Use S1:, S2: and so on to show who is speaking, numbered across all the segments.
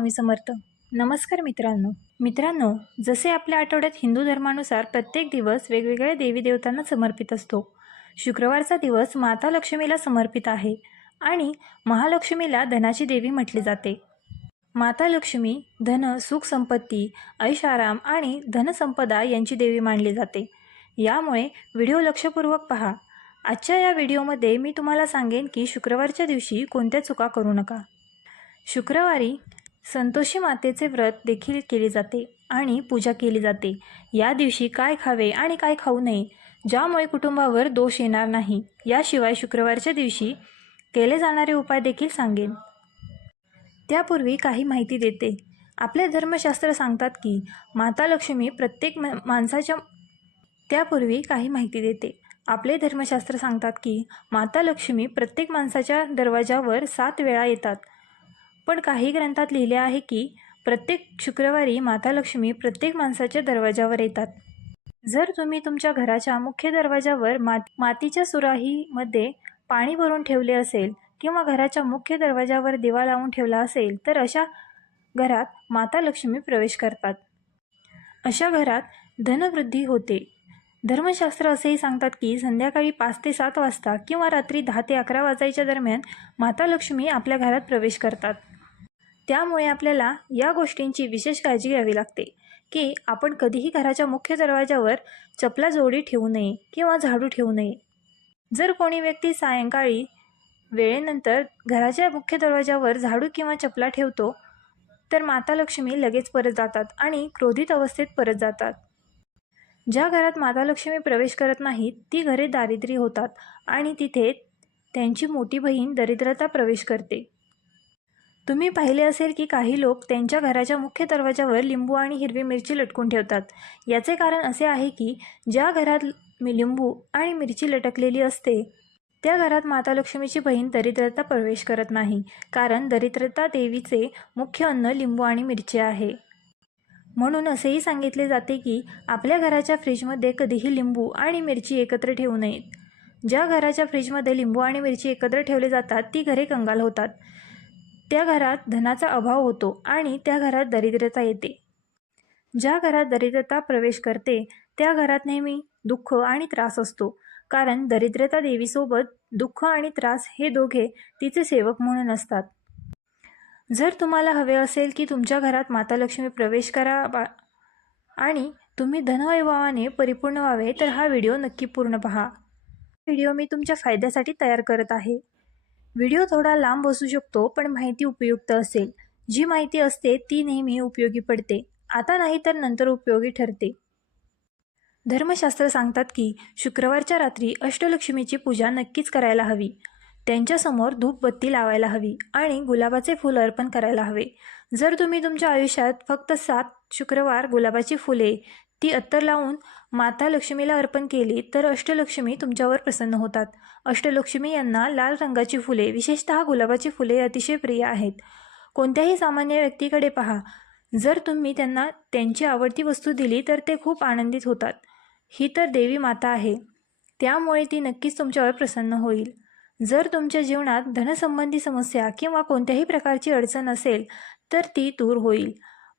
S1: स्वामी समर्थ. नमस्कार मित्रांनो. मित्रांनो जसे आपल्या आठवड्यात हिंदू धर्मानुसार प्रत्येक दिवस वेगवेगळ्या देवी देवतांना समर्पित असतो. शुक्रवारचा दिवस माता लक्ष्मीला समर्पित आहे आणि महालक्ष्मीला धनाची देवी म्हटली जाते. माता लक्ष्मी धन सुख संपत्ती ऐशाराम आणि धनसंपदा यांची देवी मानली जाते. यामुळे व्हिडिओ लक्षपूर्वक पहा. आजच्या या व्हिडिओमध्ये मी तुम्हाला सांगेन की शुक्रवारच्या दिवशी कोणत्या चुका करू नका. शुक्रवारी संतोषी मातेचे व्रत देखील केले जाते आणि पूजा केली जाते. या दिवशी काय खावे आणि काय खाऊ नये ज्यामुळे कुटुंबावर दोष येणार नाही याशिवाय शुक्रवारच्या दिवशी केले जाणारे उपाय देखील सांगेन. त्यापूर्वी काही माहिती देते. आपले धर्मशास्त्र सांगतात की माता लक्ष्मी प्रत्येक म माणसाच्या त्यापूर्वी काही माहिती देते. आपले धर्मशास्त्र सांगतात की माता लक्ष्मी प्रत्येक माणसाच्या दरवाजावर सात वेळा येतात. पण काही ग्रंथात लिहिले आहे की प्रत्येक शुक्रवारी माता लक्ष्मी प्रत्येक माणसाच्या दरवाजावर येतात. जर तुम्ही तुमच्या घराच्या मुख्य दरवाजावर मात मातीच्या सुराहीमध्ये पाणी भरून ठेवले असेल किंवा घराच्या मुख्य दरवाजावर दिवा लावून ठेवला असेल तर अशा घरात माता लक्ष्मी प्रवेश करतात. अशा घरात धनवृद्धी होते. धर्मशास्त्र असेही सांगतात की संध्याकाळी पाच ते सात वाजता किंवा रात्री दहा ते अकरा वाजायच्या दरम्यान माता लक्ष्मी आपल्या घरात प्रवेश करतात. त्यामुळे आपल्याला या गोष्टींची विशेष काळजी घ्यावी लागते की आपण कधीही घराच्या मुख्य दरवाजावर चपला जोडी ठेवू नये किंवा झाडू ठेवू नये. जर कोणी व्यक्ती सायंकाळी वेळेनंतर घराच्या मुख्य दरवाजावर झाडू किंवा चपला ठेवतो तर माता लक्ष्मी लगेच परत जातात आणि क्रोधित अवस्थेत परत जातात. ज्या घरात माता लक्ष्मी प्रवेश करत नाहीत ती घरे दारिद्र्य होतात आणि तिथे त्यांची मोठी बहीण दरिद्रता प्रवेश करते. तुम्ही पाहिले असेल की काही लोक त्यांच्या घराच्या मुख्य दरवाजावर लिंबू आणि हिरवी मिरची लटकून ठेवतात. याचे कारण असे आहे की ज्या घरात मी लिंबू आणि मिरची लटकलेली असते त्या घरात माता लक्ष्मीची बहीण दरिद्रता प्रवेश करत नाही कारण दरिद्रता देवीचे मुख्य अन्न लिंबू आणि मिरची आहे. म्हणून असेही सांगितले जाते की आपल्या घराच्या फ्रीजमध्ये कधीही लिंबू आणि मिरची एकत्र ठेवू नयेत. ज्या घराच्या फ्रीजमध्ये लिंबू आणि मिरची एकत्र ठेवले जातात ती घरे कंगाल होतात. त्या घरात धनाचा अभाव होतो आणि त्या घरात दरिद्रता येते. ज्या घरात दरिद्रता प्रवेश करते त्या घरात नेहमी दुःख आणि त्रास असतो. कारण दरिद्रता देवीसोबत दुःख आणि त्रास हे दोघे तिचे सेवक म्हणून असतात. जर तुम्हाला हवे असेल की तुमच्या घरात माता लक्ष्मी प्रवेश करा बा आणि तुम्ही धनवैभवाने परिपूर्ण व्हावे तर हा व्हिडिओ नक्की पूर्ण पहा. व्हिडिओ मी तुमच्या फायद्यासाठी तयार करत आहे. व्हिडिओ थोडा लांब असू शकतो पण माहिती उपयुक्त असेल. जी माहिती असते ती नेहमी उपयोगी पडते. आता नाही तर नंतर उपयोगी ठरते. धर्मशास्त्र सांगतात की शुक्रवारच्या रात्री अष्टलक्ष्मीची पूजा नक्कीच करायला हवी. त्यांच्यासमोर धूपबत्ती लावायला हवी आणि गुलाबाचे फूल अर्पण करायला हवे. जर तुम्ही तुमच्या आयुष्यात फक्त सात शुक्रवार गुलाबाची फुले ती अत्तर लावून माता लक्ष्मीला अर्पण केली तर अष्टलक्ष्मी तुमच्यावर प्रसन्न होतात. अष्टलक्ष्मी यांना लाल रंगाची फुले विशेषतः गुलाबाची फुले अतिशय प्रिय आहेत. कोणत्याही सामान्य व्यक्तीकडे पहा. जर तुम्ही त्यांना त्यांची आवडती वस्तू दिली तर ते खूप आनंदित होतात. ही तर देवी माता आहे. त्यामुळे ती नक्कीच तुमच्यावर प्रसन्न होईल. जर तुमच्या जीवनात धनसंबंधी समस्या किंवा कोणत्याही प्रकारची अडचण असेल तर ती दूर होईल.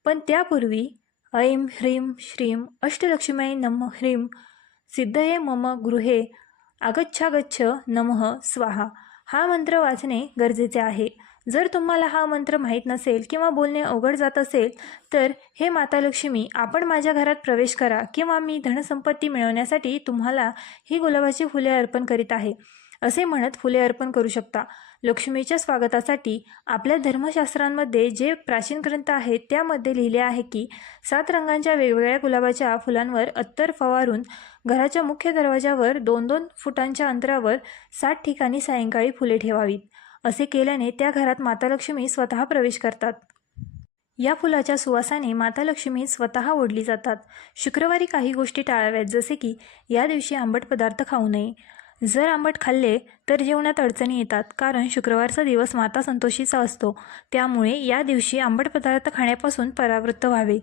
S1: पण त्यापूर्वी ऐं ह्रीं श्रीं अष्टलक्ष्म्यै नम ह्रीं सिद्धये मम गृहे आगच्छागच्छ नमः स्वाहा। हा मंत्र वाचणे गरजेचे आहे. जर तुम्हाला हा मंत्र माहीत नसेल किंवा बोलणे अवघड जात असेल तर हे माता लक्ष्मी आपण माझ्या घरात प्रवेश करा किंवा मी धनसंपत्ती मिळवण्यासाठी तुम्हाला ही गुलाबाची फुले अर्पण करीत आहे. असे म्हणत फुले अर्पण करू शकता. लक्ष्मीच्या स्वागतासाठी आपल्या धर्मशास्त्रांमध्ये जे प्राचीन ग्रंथ आहेत त्यामध्ये लिहिले आहे की सात रंगांच्या वेगवेगळ्या गुलाबाच्या फुलांवर अत्तर फवारून घराच्या मुख्य दरवाजावर दोन दोन फुटांच्या अंतरावर सात ठिकाणी सायंकाळी फुले ठेवावीत. असे केल्याने त्या घरात माता लक्ष्मी स्वतः प्रवेश करतात. या फुलाच्या सुवासाने माता लक्ष्मी स्वतः ओढली जातात. शुक्रवारी काही गोष्टी टाळाव्यात जसे की या दिवशी आंबट पदार्थ खाऊ नये. जर आंबट खाल्ले तर जेवणात अडचणी येतात कारण शुक्रवारचा दिवस माता संतोषीचा असतो. त्यामुळे या दिवशी आंबट पदार्थ खाण्यापासून परावृत्त व्हावे.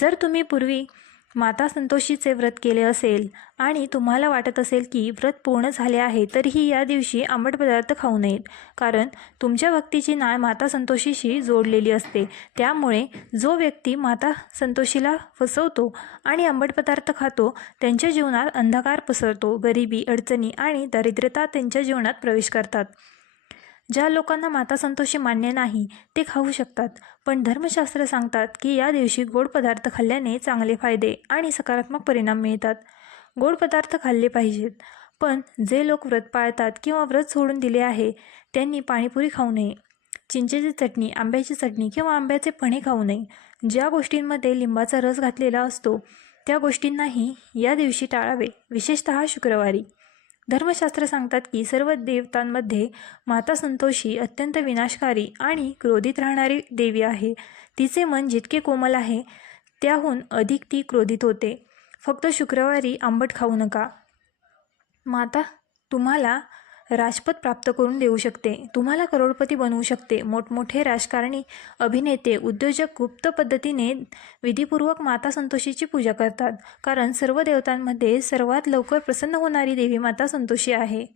S1: जर तुम्ही पूर्वी माता संतोषीचे व्रत केले असेल आणि तुम्हाला वाटत असेल की व्रत पूर्ण झाले आहे तरीही या दिवशी आंबट पदार्थ खाऊ नयेत. कारण तुमच्या भक्तीची नाळ माता संतोषीशी जोडलेली असते. त्यामुळे जो व्यक्ती माता संतोषीला फसवतो आणि आंबट पदार्थ खातो त्यांच्या जीवनात अंधकार पसरतो गरिबी अडचणी आणि दारिद्र्यता त्यांच्या जीवनात प्रवेश करतात. ज्या लोकांना माता संतोषी मान्य नाही ते खाऊ शकतात. पण धर्मशास्त्र सांगतात की या दिवशी गोड पदार्थ खाल्ल्याने चांगले फायदे आणि सकारात्मक परिणाम मिळतात. गोड पदार्थ खाल्ले पाहिजेत. पण जे लोक व्रत पाळतात किंवा व्रत सोडून दिले आहे त्यांनी पाणीपुरी खाऊ नये. चिंचेची चटणी आंब्याची चटणी किंवा आंब्याचे पणे खाऊ नये. ज्या गोष्टींमध्ये लिंबाचा रस घातलेला असतो त्या गोष्टींनाही या दिवशी टाळावे. विशेषतः शुक्रवारी. धर्मशास्त्र सांगतात की सर्व देवतांमध्ये माता संतोषी अत्यंत विनाशकारी आणि क्रोधित राहणारी देवी आहे. तिचे मन जितके कोमल आहे त्याहून अधिक ती क्रोधित होते. फक्त शुक्रवारी आंबट खाऊ नका. माता तुम्हाला राजपद प्राप्त करून देऊ शकते. तुम्हाला करोडपती बनवू शकते. मोठमोठे राजकारणी अभिनेते उद्योजक गुप्त पद्धतीने विधीपूर्वक माता संतोषीची पूजा करतात. कारण सर्व देवतांमध्ये सर्वात लवकर प्रसन्न होणारी देवी माता संतोषी आहे.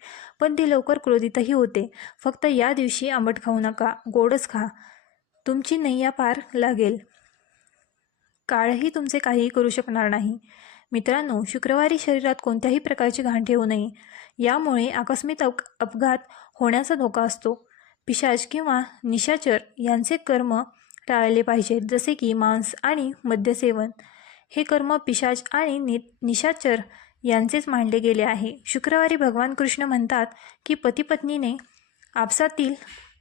S1: पण ती लवकर क्रोधितही होते. फक्त या दिवशी आंबट खाऊ नका. गोडच खा. तुमची नैया पार लागेल. काळही तुमचे काहीही करू शकणार नाही. मित्रांनो शुक्रवारी शरीरात कोणत्याही प्रकारची घाण ठेवू नये. यामुळे आकस्मिक अप अपघात होण्याचा धोका असतो. पिशाच किंवा निशाचर यांचे कर्म टाळले पाहिजेत जसे की मांस आणि मद्यसेवन. हे कर्म पिशाच आणि नि निशाचर यांचेच मांडले गेले आहे. शुक्रवारी भगवान कृष्ण म्हणतात की पतीपत्नीने आपसातील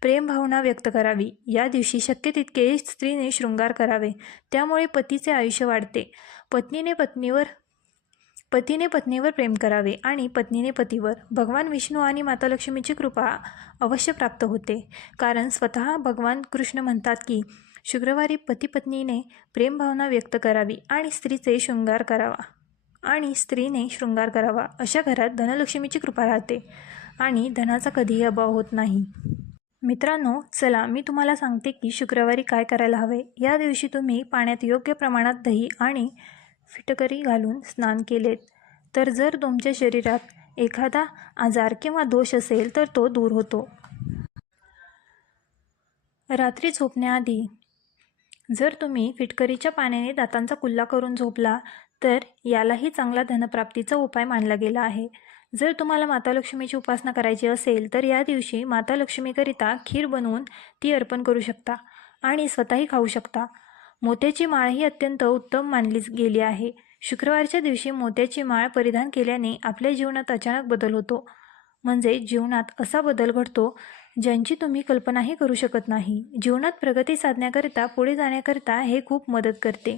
S1: प्रेमभावना व्यक्त करावी. या दिवशी शक्य तितके स्त्रीने शृंगार करावे. त्यामुळे पतीचे आयुष्य वाढते. पत्नीने पत्नीवर पतीने पत्नीवर प्रेम करावे आणि पत्नीने पतीवर. भगवान विष्णू आणि माता लक्ष्मीची कृपा अवश्य प्राप्त होते. कारण स्वतः भगवान कृष्ण म्हणतात की शुक्रवारी पतीपत्नीने प्रेमभावना व्यक्त करावी आणि स्त्रीचे शृंगार करावा आणि स्त्रीने शृंगार करावा. अशा घरात धनलक्ष्मीची कृपा राहते आणि धनाचा कधीही अभाव होत नाही. मित्रांनो चला मी तुम्हाला सांगते की शुक्रवारी काय करायला हवे. या दिवशी तुम्ही पाण्यात योग्य प्रमाणात दही आणि फिटकरी घालून स्नान केलेत. तर जर तुमच्या शरीरात एखादा आजार किंवा दोष असेल तर तो दूर होतो. रात्री झोपण्याआधी जर तुम्ही फिटकरीच्या पाण्याने दातांचा कुल्ला करून झोपला तर यालाही चांगला धनप्राप्तीचा उपाय मानला गेला आहे. जर तुम्हाला माता लक्ष्मीची उपासना करायची असेल तर या दिवशी माता लक्ष्मीकरिता खीर बनवून ती अर्पण करू शकता आणि स्वतःही खाऊ शकता. मोत्याची माळ ही अत्यंत उत्तम मानली गेली आहे. शुक्रवारच्या दिवशी मोत्याची माळ परिधान केल्याने आपल्या जीवनात अचानक बदल होतो. म्हणजे जीवनात असा बदल घडतो ज्यांची तुम्ही कल्पनाही करू शकत नाही. जीवनात प्रगती साधण्याकरिता पुढे जाण्याकरिता हे खूप मदत करते.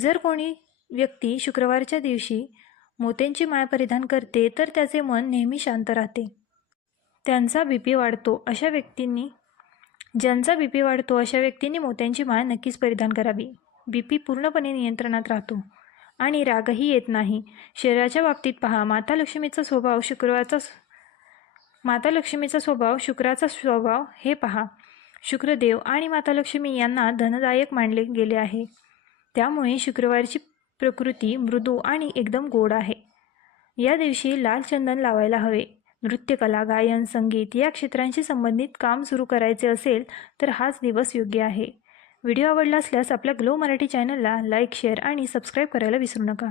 S1: जर कोणी व्यक्ती शुक्रवारच्या दिवशी मोत्यांची माळ परिधान करते तर त्याचे मन नेहमी शांत राहते. त्यांचा बी पी वाढतो अशा व्यक्तींनी ज्यांचा बी पी वाढतो अशा व्यक्तींनी मोत्यांची माळ नक्कीच परिधान करावी. बी पी पूर्णपणे नियंत्रणात राहतो. आणि रागही येत नाही. शरीराच्या बाबतीत पहा माता लक्ष्मीचा स्वभाव शुक्रवारचा माता लक्ष्मीचा स्वभाव शुक्राचा स्वभाव हे पहा. शुक्रदेव आणि माता लक्ष्मी यांना धनदायक मानले गेले आहे. त्यामुळे शुक्रवारची प्रकृती मृदू आणि एकदम गोड आहे. या दिवशी लाल चंदन लावायला हवे. नृत्यकला गायन संगीत या क्षेत्रांशी संबंधित काम सुरू करायचे असेल तर हाच दिवस योग्य आहे. व्हिडिओ आवडला असल्यास आपल्या ग्लो मराठी चॅनलला लाईक शेअर आणि सबस्क्राईब करायला विसरू नका.